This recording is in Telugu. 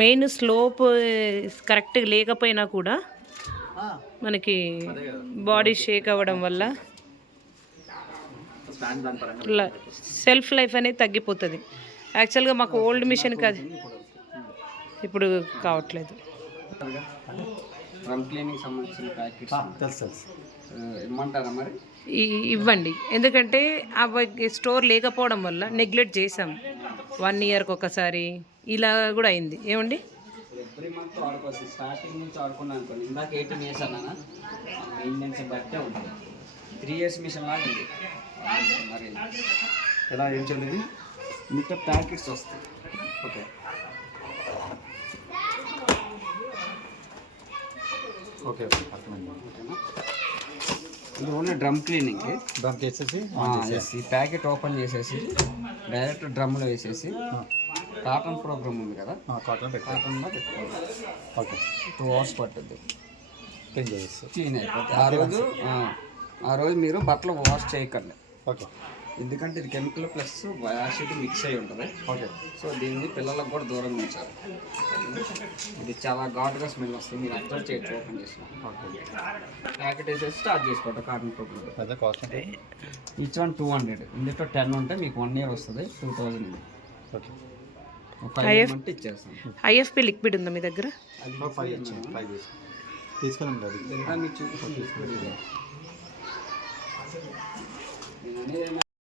మెయిన్ స్లోప్ కరెక్ట్గా లేకపోయినా కూడా మనకి బాడీ షేక్ అవ్వడం వల్ల సెల్ఫ్ లైఫ్ అనేది తగ్గిపోతుంది. యాక్చువల్గా మాకు ఓల్డ్ మిషన్ కాదు, ఇప్పుడు కావట్లేదు. ఇవ్వండి, ఎందుకంటే అవి స్టోర్ లేకపోవడం వల్ల నెగ్లెక్ట్ చేసాం. 1 ఇయర్కి ఒకసారి ఇలా కూడా అయింది. ఏమండి ఎవ్రీ మంత్ వాడుకోవచ్చు. స్టార్టింగ్ నుంచి వాడుకున్నాను అనుకోండి, ఇందాక 18 ఇయర్స్ అన్నా మెయింటెనెన్స్ బట్టే ఉంటుంది. 3 ఇయర్స్ మిషన్ లాగా ఉంది. మరి ఎలా ఏం చెల్లింది మీతో ప్యాకెట్స్ వస్తాయి. ఓకే ఓకే అర్థమైంది. ఓకేనా, ఇది ఓన్లీ డ్రమ్ క్లీనింగ్. డ్రమ్ చేసేసి ఈ ప్యాకెట్ ఓపెన్ చేసేసి డైరెక్ట్ డ్రమ్లో వేసేసి కాటన్ ప్రోగ్రామ్ ఉంది కదా, కాటన్లో పెట్టుకోవాలి. ఓకే 2 hours పట్టుద్ది, క్లీన్ చేసేసి క్లీన్ అయిపోతుంది. ఆ రోజు మీరు బట్టలు వాష్ చేయకండి. ఓకే, ఎందుకంటే ఇది కెమికల్ ప్లస్ యాసిడ్ మిక్స్ అయి ఉంటుంది. ఓకే, సో దీన్ని పిల్లలకు కూడా దూరంగా ఉంచాలి. ఇది చాలా ఘాటుగా స్మెల్ వస్తుంది, మీరు అబ్జర్వ్ చేయొచ్చు. ఓపెన్ చేసిన ప్యాకెట్ వేసేసి స్టార్ట్ చేసుకోవటం కాటన్ ప్రోగ్రామ్. అదే కాస్ట్ అంటే ఈచ్ వన్ 200. ఇందులో 10 ఉంటే మీకు 1 year వస్తుంది. 2000. ఓకే, ఒక 5 మంత్ ఇచ్చేస్తాం. ఐఎఫ్పి లిక్విడ్ ఉందా మీ దగ్గర? 5 years తీసుకున్నాం కదా. ఇంకా మీకు చూపిస్తాను.